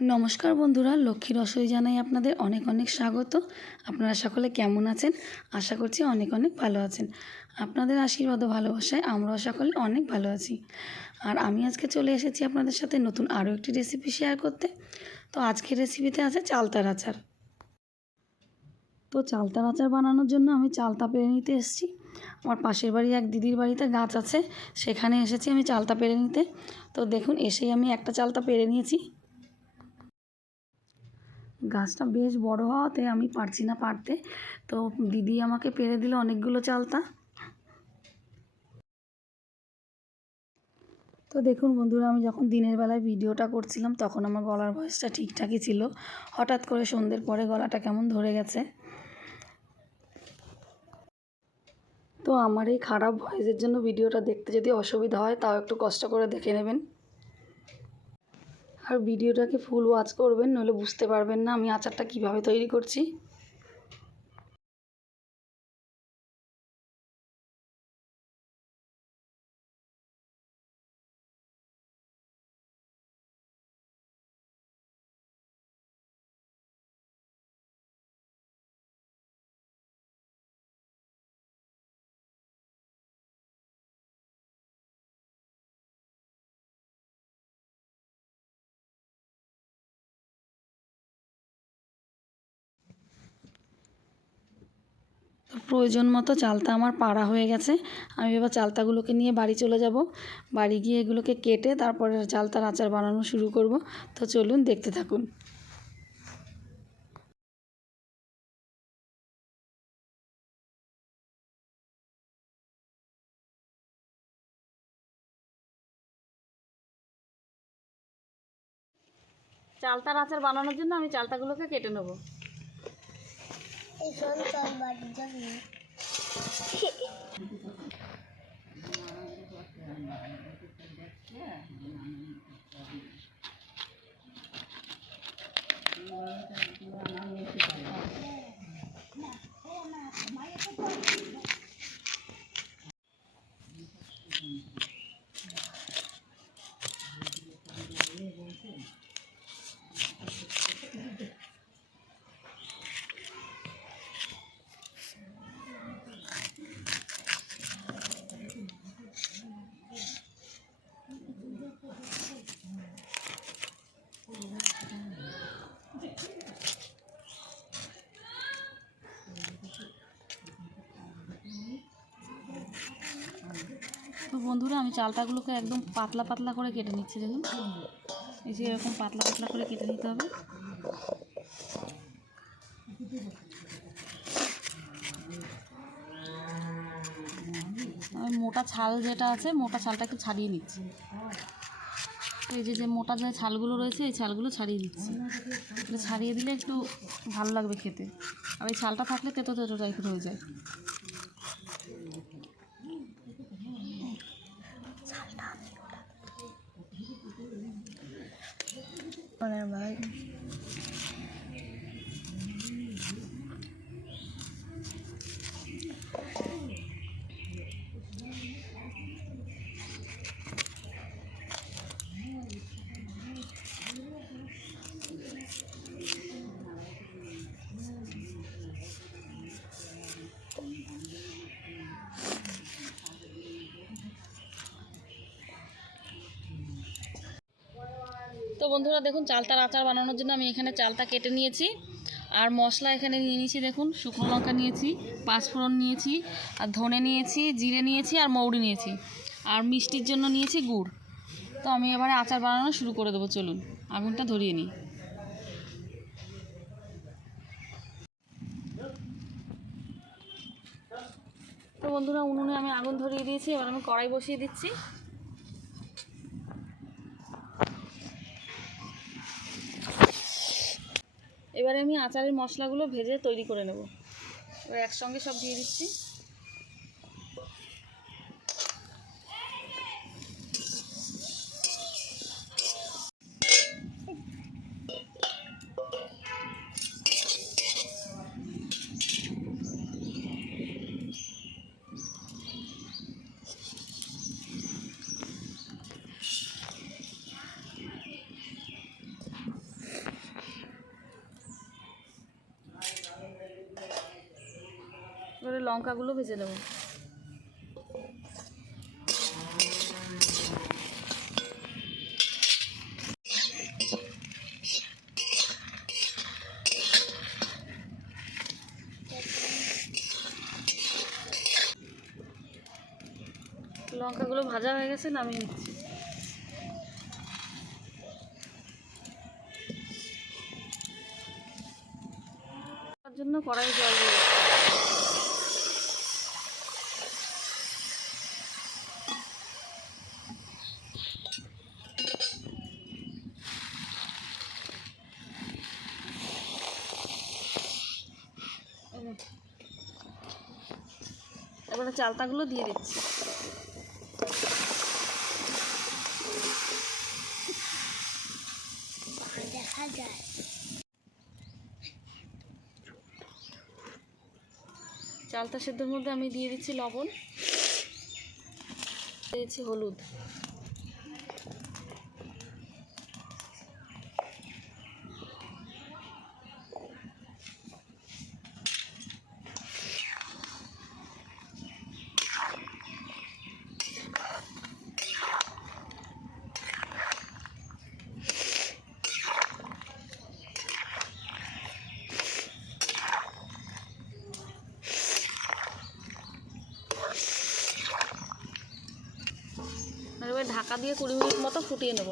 নমস্কার বন্ধুরা, লক্ষ্মী রসই জানাই আপনাদের অনেক অনেক স্বাগত। আপনারা সকলে কেমন আছেন? আশা করছি অনেক অনেক ভালো আছেন। আপনাদের আশীর্বাদ ও ভালোবাসায় আমরাও সকলে অনেক ভালো আছি। আর আমি আজকে চলে এসেছি আপনাদের সাথে নতুন আরও একটি রেসিপি শেয়ার করতে। তো আজকের রেসিপিতে আছে চালতার আচার। তো চালতার আচার বানানোর জন্য আমি চালতা পেরে নিতে এসেছি। আমার পাশের বাড়ি এক দিদির বাড়িতে গাছ আছে, সেখানে এসেছি আমি চালতা পেরে নিতে। তো দেখুন, এসেই আমি একটা চালতা পেরে নিয়েছি। গাছটা বেশ বড় হওয়াতে আমি পারছি না পারতে। তো দিদি আমাকে পেরে দিল অনেকগুলো চালতা। তো দেখুন বন্ধুরা, আমি যখন দিনের বেলায় ভিডিওটা করছিলাম, তখন আমার গলার ভয়েসটা ঠিকঠাকই ছিল। হঠাৎ করে সন্ধ্যের পরে গলাটা কেমন ধরে গেছে। তো আমার এই খারাপ ভয়েসের জন্য ভিডিওটা দেখতে যদি অসুবিধা হয়, তাও একটু কষ্ট করে দেখে নেবেন। আর ভিডিওটাকে ফুল ওয়াচ করবেন নইলে বুঝতে পারবেন না আমি আচারটা কীভাবে তৈরি করছি। তো প্রয়োজন মতো চালতা আমার পাড়া হয়ে গেছে। আমি এবার চালতাগুলোকে নিয়ে বাড়ি চলে যাব। বাড়ি গিয়ে এগুলোকে কেটে তারপরে চালতার আচার বানানো শুরু করব। তো চলুন দেখতে থাকুন। চালতার আচার বানানোর জন্য আমি চালতাগুলোকে কেটে নেব। এই শোন চল বাড়ির জন্য তো বন্ধুরা, আমি চালটাগুলোকে একদম পাতলা পাতলা করে কেটে নিচ্ছি, দেখুন। এই যে এরকম পাতলা পাতলা করে কেটে নিতে হবে। মোটা ছাল যেটা আছে, মোটা ছালটা একটু ছাড়িয়ে নিচ্ছি। এই যে যে মোটা যে ছালগুলো রয়েছে, এই ছালগুলো ছাড়িয়ে দিচ্ছি। ছাড়িয়ে দিলে একটু ভালো লাগবে খেতে। আর এই ছালটা থাকলে তেতো তেতো টাইপের হয়ে যায়। 我来玩 বন্ধুরা, দেখুন চালতার আচার বানানোর জন্য আমি এখানে চালটা কেটে নিয়েছি। আর মশলা এখানে নিয়ে নিয়েছি, দেখুন, শুকনো লঙ্কা নিয়েছি পাঁচফোড়ন নিয়েছি, আর ধনে নিয়েছি, জিরে নিয়েছি, আর মৌরি নিয়েছি। আর মিষ্টির জন্য নিয়েছি গুড়। তো আমি এবারে আচার বানানো শুরু করে দেবো, চলুন। আগুনটা ধরিয়ে নিই। তো বন্ধুরা, উনুনে আমি আগুন ধরিয়ে দিয়েছি, এবার আমি কড়াই বসিয়ে দিচ্ছি। এবারে আমি আচারের মশলাগুলো ভেজে তৈরি করে নেব। এবার একসঙ্গে সব দিয়ে দিচ্ছি। লঙ্কাগুলো ভেজে নেব। লঙ্কাগুলো ভাজা হয়ে গেছে নামিয়ে নিচ্ছি। জন্য কড়াই জল দিয়ে দিচ্ছি। এই নে। এবারে চালতাগুলো দিয়ে দিচ্ছি। দেখা যায় চালতা সেদ্ধর মধ্যে আমি দিয়ে দিচ্ছি লবণ। দিয়েছি হলুদ। ঢাকা দিয়ে কুড়ি মিনিট মতো ফুটিয়ে নেব।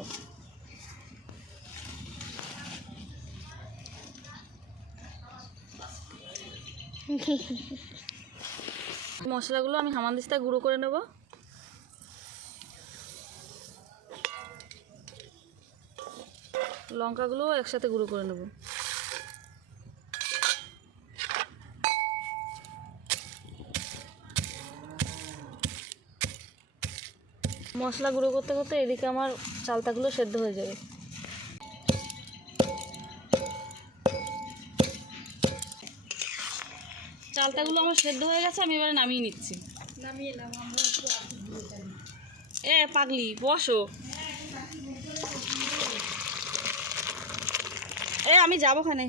মশলাগুলো আমি হামানদিস্তায় গুঁড়ো করে নেব। লঙ্কাগুলো একসাথে গুঁড়ো করে নেব। মশলা গুঁড়ো করতে করতে এদিকে আমার চালতাগুলো সেদ্ধ হয়ে যাবে। চালতাগুলো আমার সেদ্ধ হয়ে গেছে আমি এবারে নামিয়ে নিচ্ছি। এ পাগলি বসো। এ আমি যাব খানে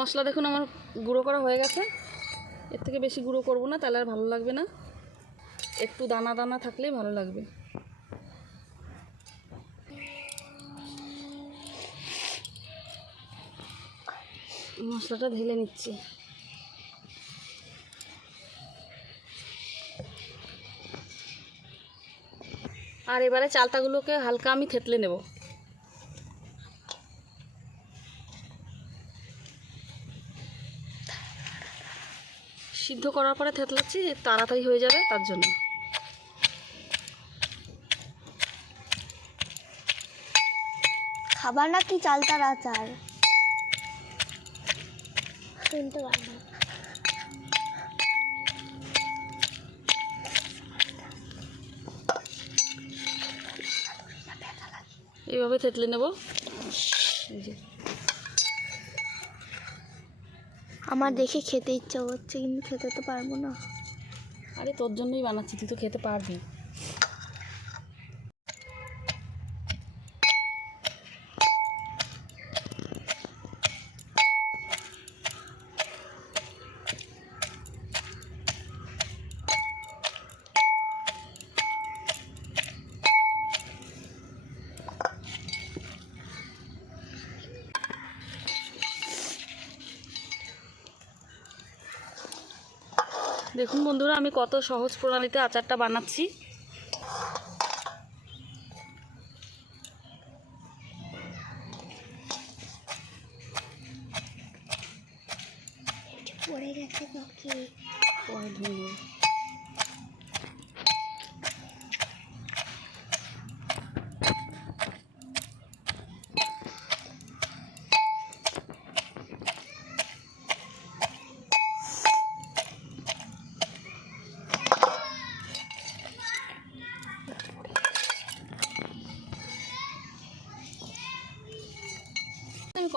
মশলা দেখুন আমার গুঁড়ো করা হয়ে গেছে। এর থেকে বেশি গুঁড়ো করব না, তাহলে আর ভালো লাগবে না। একটু দানা দানা থাকলেই ভালো লাগবে। মশলাটা ঢেলে নিচ্ছি। আর এবারে চালতাগুলোকে হালকা আমি থেতলে নেব। সিদ্ধ করার পরে থেতলাচ্ছি যে তাড়াতাড়ি হয়ে যাবে তার জন্য। খাবার নাকি চালতার আচার? শুনতে পারব এইভাবে থেতলে নেব। এই যে। আমার দেখে খেতে ইচ্ছা করছে, কিন্তু খেতে তো পারব না। আরে তোর জন্যই বানাচ্ছি, তুই তো খেতে পারবি। দেখুন। বন্ধুরা আমি কত সহজ প্রণালীতে আচারটা বানাচ্ছি। পড়ে গেছে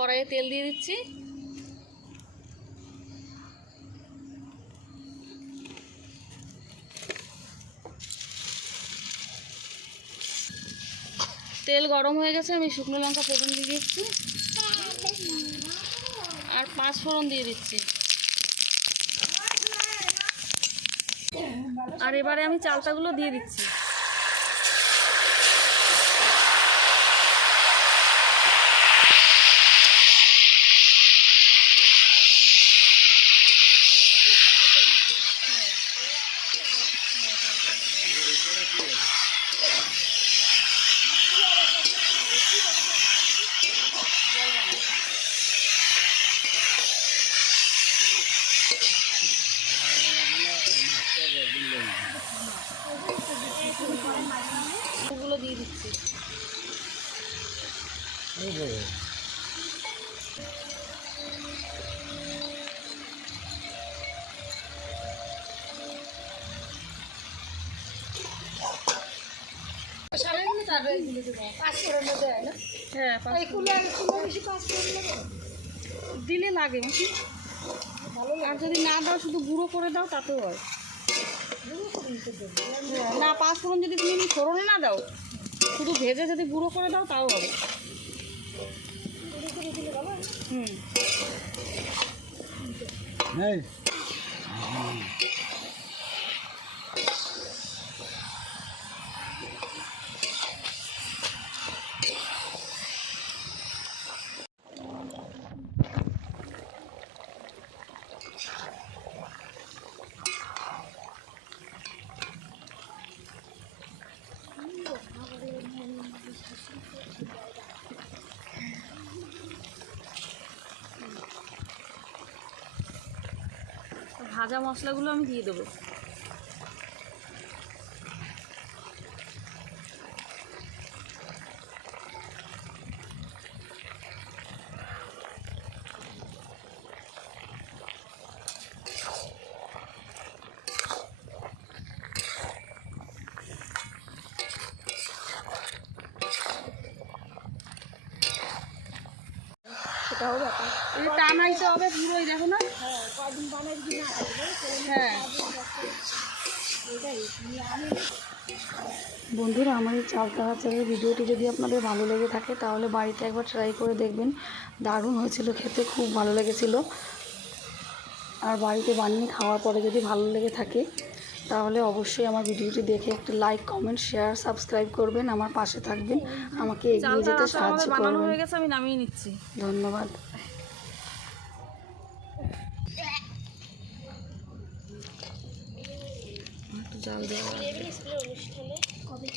কড়াইয়ে তেল দিয়ে দিচ্ছি। তেল গরম হয়ে গেছে, আমি শুকনো লঙ্কা ফোড়ন দিয়ে দিচ্ছি। আর পাঁচ ফোড়ন দিয়ে দিচ্ছি। আর এবারে আমি চালতাগুলো দিয়ে দিচ্ছি। দিলে লাগে আর যদি না দাও শুধু গুঁড়ো করে দাও তাতেও হয়। হ্যাঁ, না পাঁচ ফোড়ন যদি তুমি ফোড়নে না দাও শুধু ভেজে যদি গুঁড়ো করে দাও তাও হবে। 嗯。哎。哎 ভাজা মশলাগুলো আমি দিয়ে দেবো। সেটাও ব্যাপার। টানাইতে হবে পুরোই দেখো না? হ্যাঁ বন্ধুরা আমার এই চাল চালতা আচারের ভিডিওটি যদি আপনাদের ভালো লেগে থাকে তাহলে বাড়িতে একবার ট্রাই করে দেখবেন। দারুণ হয়েছিল খেতে খুব ভালো লেগেছিল। আর বাড়িতে বানিয়ে খাওয়ার পরে যদি ভালো লেগে থাকে তাহলে অবশ্যই আমার ভিডিওটি দেখে একটা লাইক কমেন্ট শেয়ার সাবস্ক্রাইব করবেন আমার পাশে থাকবেন। আমাকে এগিয়ে যেতে সাহায্য করবেন হয়ে গেছে আমি নামিয়ে নিচ্ছি। ধন্যবাদ। জাল দেওয়া অনুষ্ঠানে কবে